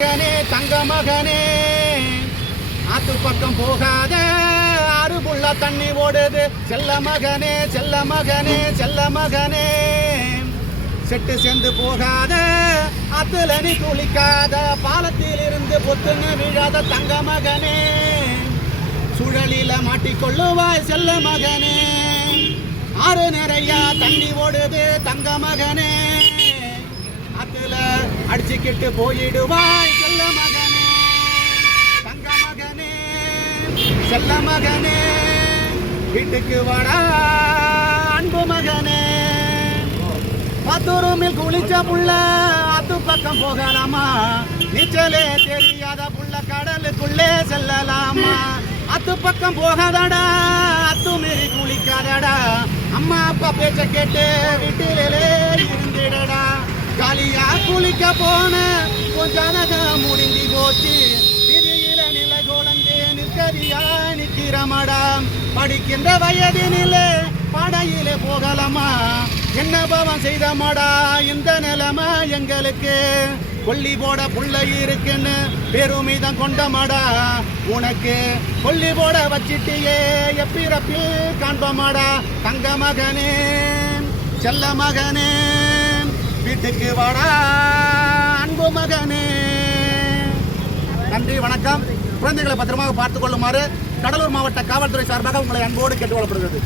மகனே தங்க மகனே. ஆத்து பக்கம் போகாத அருபுள்ள தண்ணி ஓடுது. செல்ல மகனே செல்ல மகனே செல்ல மகனே. செட்டு சேர்ந்து போகாத அத்துல நீ குளிக்காத. பாலத்தில் இருந்து பொத்துன்னு விழாத தங்க மகனே. சுழலில மாட்டிக்கொள்ளுவாய் செல்ல மகனே. ஆறு நிறைய தண்ணி ஓடுது தங்க மகனே. ஆத்துல அடிச்சுக்கிட்டு போயிடுவாய் செல்ல மகனே தங்க மகனே செல்ல மகனே வீட்டுக்கு வாடா அன்பு மகனே. பத்துருமில் குளிச்ச புள்ள அத்து பக்கம் போகலாமா? நீச்சலே தெரியாத புள்ள கடலுக்குள்ளே செல்லலாமா? அத்து பக்கம் போகாதடா அத்து மீறி குளிக்காதடா. அம்மா அப்பா பேச்ச கேட்டு வீட்டிலே இருந்து குளிக்க போன? கொஞ்ச நகம் போச்சு. விதியில நில குழந்தே நிற்கறியா? நிற்கிறமடா. படிக்கின்ற வயதினிலே படையில போகலமா? என்ன பாவம் செய்தமாடா? இந்த நிலமா எங்களுக்கு. கொல்லி போட புள்ள இருக்குன்னு பெருமிதம் கொண்டமாடா. உனக்கு கொல்லி போட வச்சிட்டியே எப்பிறப்பில் காண்பமாடா? தங்க மகனே செல்ல மகனே வீட்டுக்கு வாடா. மகனே. நன்றி வணக்கம். குழந்தைகளை பத்திரமாக பார்த்துக் கொள்ளுமாறு கடலூர் மாவட்ட காவல்துறை சார்பாக உங்களை அன்போடு கேட்டுக்கொள்ளப்படுகிறது